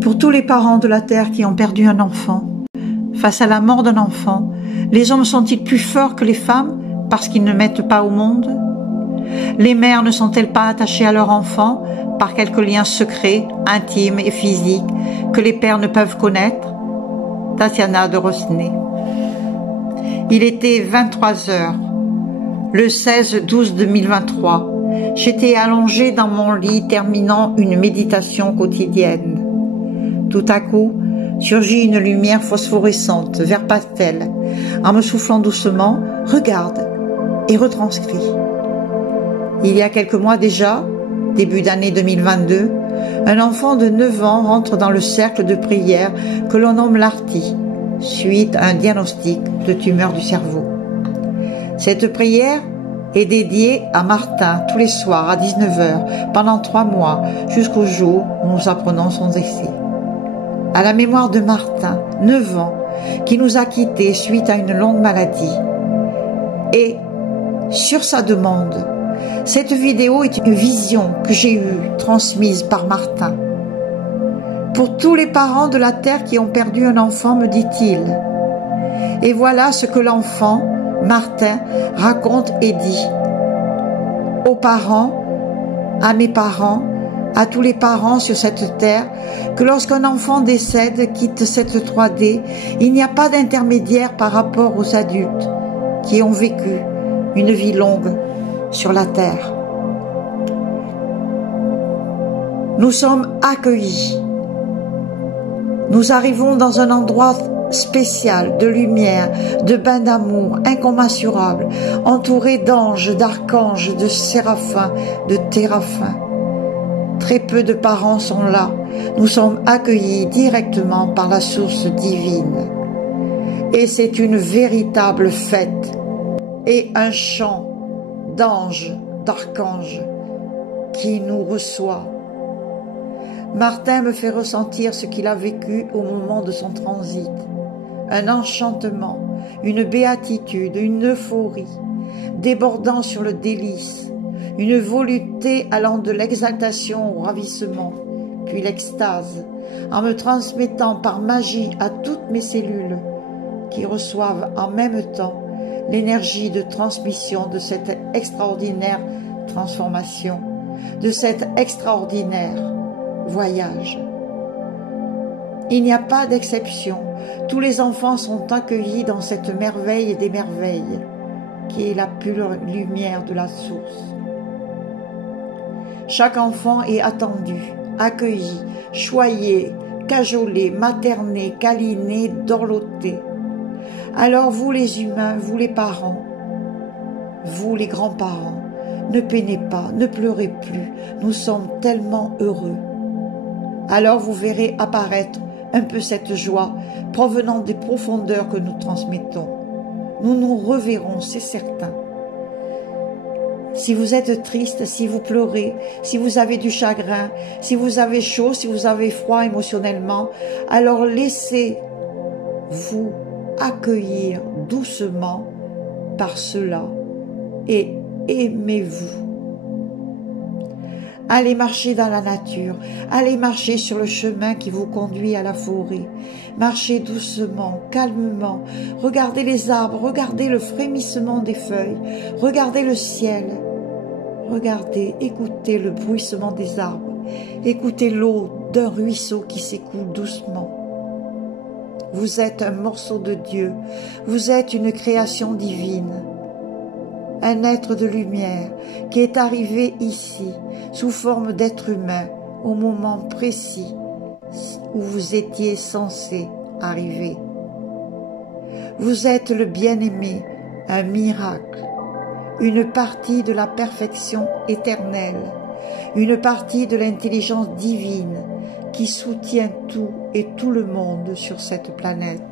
Pour tous les parents de la terre qui ont perdu un enfant, face à la mort d'un enfant, les hommes sont-ils plus forts que les femmes parce qu'ils ne mettent pas au monde? Les mères ne sont-elles pas attachées à leur enfant par quelques liens secrets, intimes et physiques que les pères ne peuvent connaître? Tatiana de Rosny. Il était 23 heures, le 16-12-2023. J'étais allongée dans mon lit terminant une méditation quotidienne. Tout à coup, surgit une lumière phosphorescente, vert pastel, en me soufflant doucement, regarde et retranscrit. Il y a quelques mois déjà, début d'année 2022, un enfant de 9 ans rentre dans le cercle de prière que l'on nomme l'Arti, suite à un diagnostic de tumeur du cerveau. Cette prière est dédiée à Martin tous les soirs à 19h pendant 3 mois jusqu'au jour où nous apprenons son décès. À la mémoire de Martin, 9 ans, qui nous a quittés suite à une longue maladie. Et, sur sa demande, cette vidéo est une vision que j'ai eue, transmise par Martin. Pour tous les parents de la terre qui ont perdu un enfant, me dit-il. Et voilà ce que l'enfant, Martin, raconte et dit. Aux parents, à mes parents, à tous les parents sur cette terre, que lorsqu'un enfant décède, quitte cette 3D, il n'y a pas d'intermédiaire par rapport aux adultes qui ont vécu une vie longue sur la terre. Nous sommes accueillis. Nous arrivons dans un endroit spécial de lumière, de bain d'amour incommensurable, entouré d'anges, d'archanges, de séraphins, de téraphins. Très peu de parents sont là. Nous sommes accueillis directement par la source divine. Et c'est une véritable fête et un chant d'anges, d'archanges qui nous reçoit. Martin me fait ressentir ce qu'il a vécu au moment de son transit. Un enchantement, une béatitude, une euphorie, débordant sur le délice, une volupté allant de l'exaltation au ravissement, puis l'extase, en me transmettant par magie à toutes mes cellules, qui reçoivent en même temps l'énergie de transmission de cette extraordinaire transformation, de cet extraordinaire voyage. Il n'y a pas d'exception. Tous les enfants sont accueillis dans cette merveille des merveilles, qui est la pure lumière de la source. Chaque enfant est attendu, accueilli, choyé, cajolé, materné, câliné, dorloté. Alors vous les humains, vous les parents, vous les grands-parents, ne peinez pas, ne pleurez plus, nous sommes tellement heureux. Alors vous verrez apparaître un peu cette joie provenant des profondeurs que nous transmettons. Nous nous reverrons, c'est certain. Si vous êtes triste, si vous pleurez, si vous avez du chagrin, si vous avez chaud, si vous avez froid émotionnellement, alors laissez-vous accueillir doucement par cela et aimez-vous. Allez marcher dans la nature, allez marcher sur le chemin qui vous conduit à la forêt. Marchez doucement, calmement, regardez les arbres, regardez le frémissement des feuilles, regardez le ciel. Regardez, écoutez le bruissement des arbres, écoutez l'eau d'un ruisseau qui s'écoule doucement. Vous êtes un morceau de Dieu, vous êtes une création divine. Un être de lumière qui est arrivé ici sous forme d'être humain au moment précis où vous étiez censé arriver. Vous êtes le bien-aimé, un miracle, une partie de la perfection éternelle, une partie de l'intelligence divine qui soutient tout et tout le monde sur cette planète.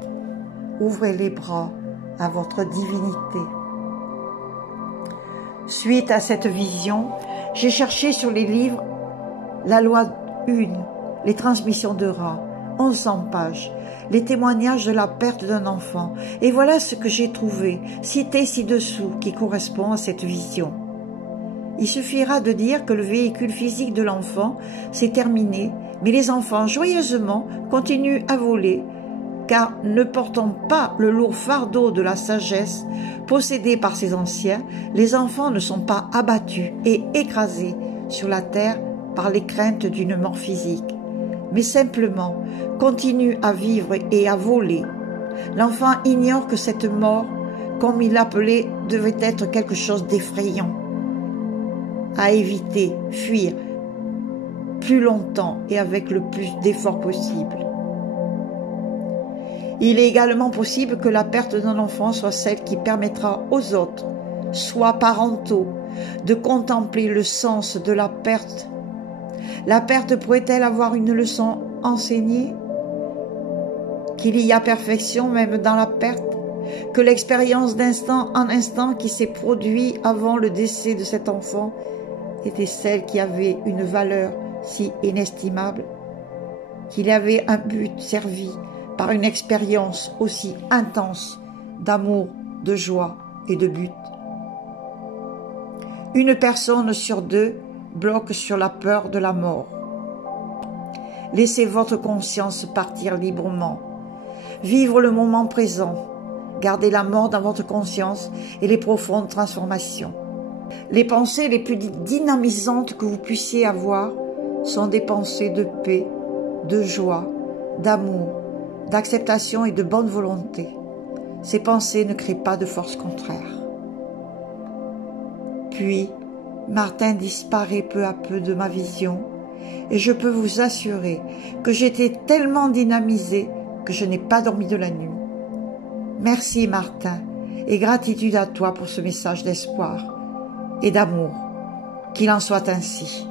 Ouvrez les bras à votre divinité. Suite à cette vision, j'ai cherché sur les livres la loi 1, les transmissions de Ra, 1100 pages, les témoignages de la perte d'un enfant, et voilà ce que j'ai trouvé, cité ci-dessous, qui correspond à cette vision. Il suffira de dire que le véhicule physique de l'enfant s'est terminé Mais les enfants, joyeusement, continuent à voler, car ne portant pas le lourd fardeau de la sagesse possédée par ces anciens, les enfants ne sont pas abattus et écrasés sur la terre par les craintes d'une mort physique, mais simplement continuent à vivre et à voler. L'enfant ignore que cette mort, comme il l'appelait, devait être quelque chose d'effrayant, à éviter, fuir, plus longtemps et avec le plus d'efforts possible. Il est également possible que la perte d'un enfant soit celle qui permettra aux autres, soit parentaux, de contempler le sens de la perte. La perte pourrait-elle avoir une leçon enseignée? Qu'il y a perfection même dans la perte, que l'expérience d'instant en instant qui s'est produite avant le décès de cet enfant était celle qui avait une valeur si inestimable, qu'il avait un but servi par une expérience aussi intense d'amour, de joie et de but. Une personne sur deux bloque sur la peur de la mort. Laissez votre conscience partir librement. Vivre le moment présent. Gardez la mort dans votre conscience et les profondes transformations. Les pensées les plus dynamisantes que vous puissiez avoir sont des pensées de paix, de joie, d'amour, d'acceptation et de bonne volonté. Ces pensées ne créent pas de force contraire. Puis, Martin disparaît peu à peu de ma vision et je peux vous assurer que j'étais tellement dynamisée que je n'ai pas dormi de la nuit. Merci Martin et gratitude à toi pour ce message d'espoir et d'amour. Qu'il en soit ainsi.